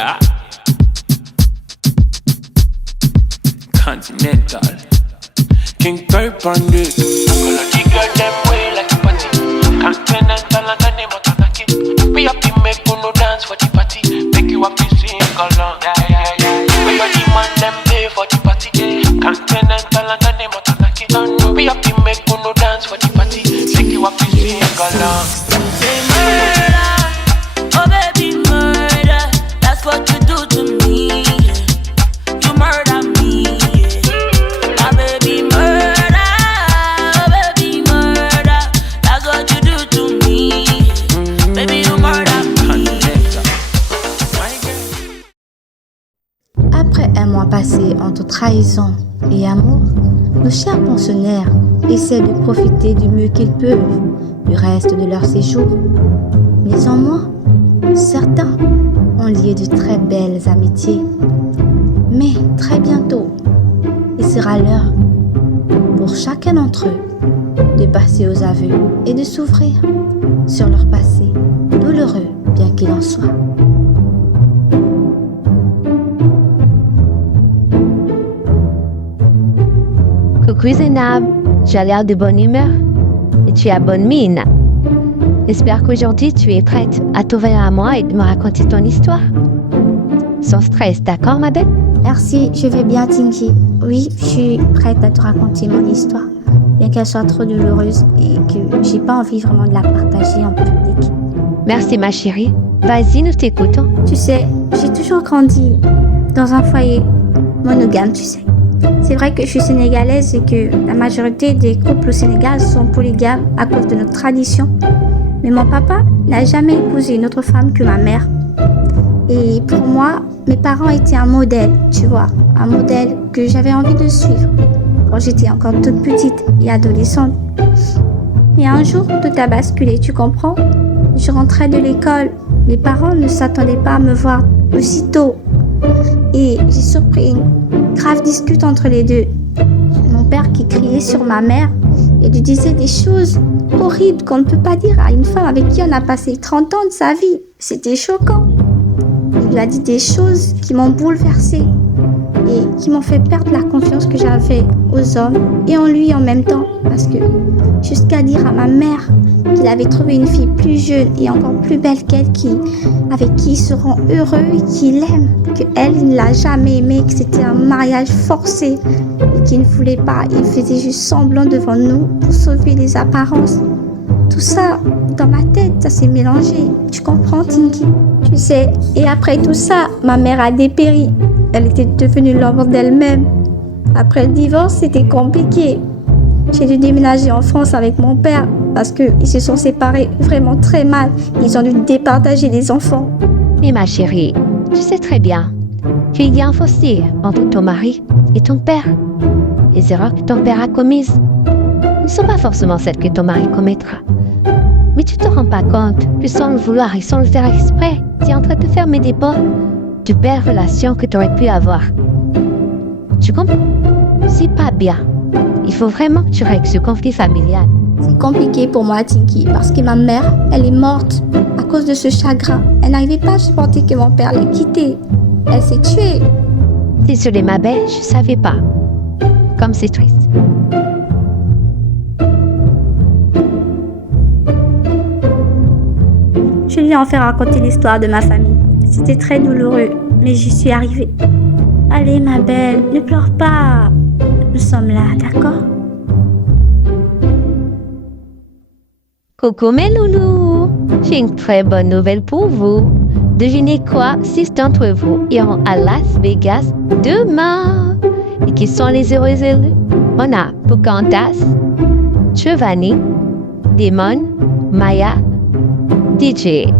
Yeah. Continental. King Perp on this. Apology girl, them way like a party. Continental and the name of Tanaki. We happy make no dance for the party. Make you happy sing along. We got the man, them pay for the party. Continental and the name of Tanaki. We happy make no dance for the party. Make you happy sing along. Say murder, oh baby murder. That's what you do to me. You murder me. My baby murder, oh baby murder. That's what you do to me. Baby you murder me. Après un mois passé entre trahison et amour, nos chers pensionnaires essaient de profiter du mieux qu'ils peuvent du reste de leur séjour. Néanmoins, certains ont lié de très belles amitiés. Mais très bientôt, il sera l'heure pour chacun d'entre eux de passer aux aveux et de s'ouvrir sur leur passé, douloureux bien qu'il en soit. Coucou Zainab, tu as l'air de bonne humeur et tu as bonne mine. J'espère qu'aujourd'hui tu es prête à t'ouvrir à moi et de me raconter ton histoire. Sans stress, d'accord ma belle? Merci, je vais bien Tinky. Oui, je suis prête à te raconter mon histoire, bien qu'elle soit trop douloureuse et que j'ai pas envie vraiment de la partager en public. Merci ma chérie, vas-y nous t'écoutons. Tu sais, j'ai toujours grandi dans un foyer monogame, tu sais. C'est vrai que je suis sénégalaise et que la majorité des couples au Sénégal sont polygames à cause de notre tradition. Mais mon papa n'a jamais épousé une autre femme que ma mère. Et pour moi, mes parents étaient un modèle, tu vois, un modèle que j'avais envie de suivre quand j'étais encore toute petite et adolescente. Mais un jour, tout a basculé, tu comprends? Je rentrais de l'école, mes parents ne s'attendaient pas à me voir aussitôt. Et j'ai surpris une grave dispute entre les deux. Mon père qui criait sur ma mère et lui disait des choses horribles qu'on ne peut pas dire à une femme avec qui on a passé 30 ans de sa vie. C'était choquant. Il lui a dit des choses qui m'ont bouleversée et qui m'ont fait perdre la confiance que j'avais aux hommes et en lui en même temps. Parce que jusqu'à dire à ma mère qu'il avait trouvé une fille plus jeune et encore plus belle qu'elle, avec qui il se rend heureux et qu'il aime, qu'elle, il ne l'a jamais aimé, que c'était un mariage forcé et qu'il ne voulait pas. Il faisait juste semblant devant nous pour sauver les apparences. Tout ça, dans ma tête, ça s'est mélangé. Tu comprends, Tinky? Tu sais, et après tout ça, ma mère a dépéri. Elle était devenue l'ombre d'elle-même. Après le divorce, c'était compliqué. J'ai dû déménager en France avec mon père parce qu'ils se sont séparés vraiment très mal. Ils ont dû départager les enfants. Mais ma chérie, tu sais très bien qu'il y a un fossé entre ton mari et ton père. Les erreurs que ton père a commises ne sont pas forcément celles que ton mari commettra. Mais tu te rends pas compte que sans le vouloir et sans le faire exprès, tu es en train de fermer des portes de belles relations que tu aurais pu avoir. Tu comprends? C'est pas bien. Il faut vraiment que tu règles ce conflit familial. C'est compliqué pour moi, Tinky, parce que ma mère, elle est morte à cause de ce chagrin. Elle n'arrivait pas à supporter que mon père l'ait quittée. Elle s'est tuée. Désolée, ma belle, je savais pas. Comme c'est triste. Je lui ai enfin raconté l'histoire de ma famille. C'était très douloureux, mais j'y suis arrivée. Allez, ma belle, ne pleure pas. Nous sommes là, d'accord? Coucou mes loulous, j'ai une très bonne nouvelle pour vous. Devinez quoi, 6 d'entre vous iront à Las Vegas demain. Et qui sont les heureux élus? On a Pocahontas, Giovanni, Damon, Maya, DJ.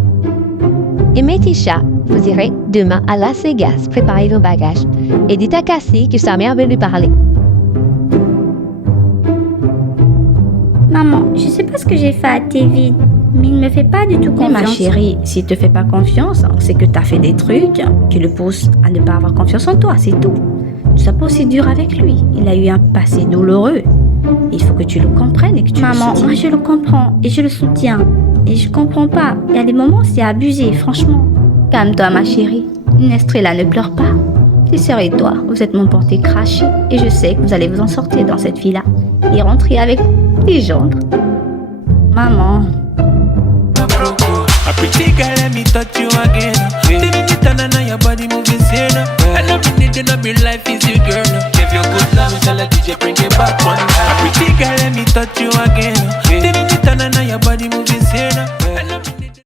Et Métisha, vous irez demain à Las Vegas. Préparez vos bagages. Et dites à Cassie que sa mère veut lui parler. Maman, je sais pas ce que j'ai fait à David, mais il ne me fait pas du tout confiance. Mais ma chérie, s'il te fait pas confiance, c'est que tu as fait des trucs qui le poussent à ne pas avoir confiance en toi, c'est tout. Sois pas aussi dur avec lui. Il a eu un passé douloureux. Il faut que tu le comprennes et que tu le soutiennes. Maman, moi je le comprends et je le soutiens. Et je comprends pas. Il y a des moments, c'est abusé, franchement. Calme-toi, ma chérie. Nestrella, ne pleure pas. Tes sœurs et toi, vous êtes mon porté craché et je sais que vous allez vous en sortir dans cette vie-là et rentrer avec des gendres. Maman. A pretty girl, let me touch you again. Your body moving, I love it, need to be life is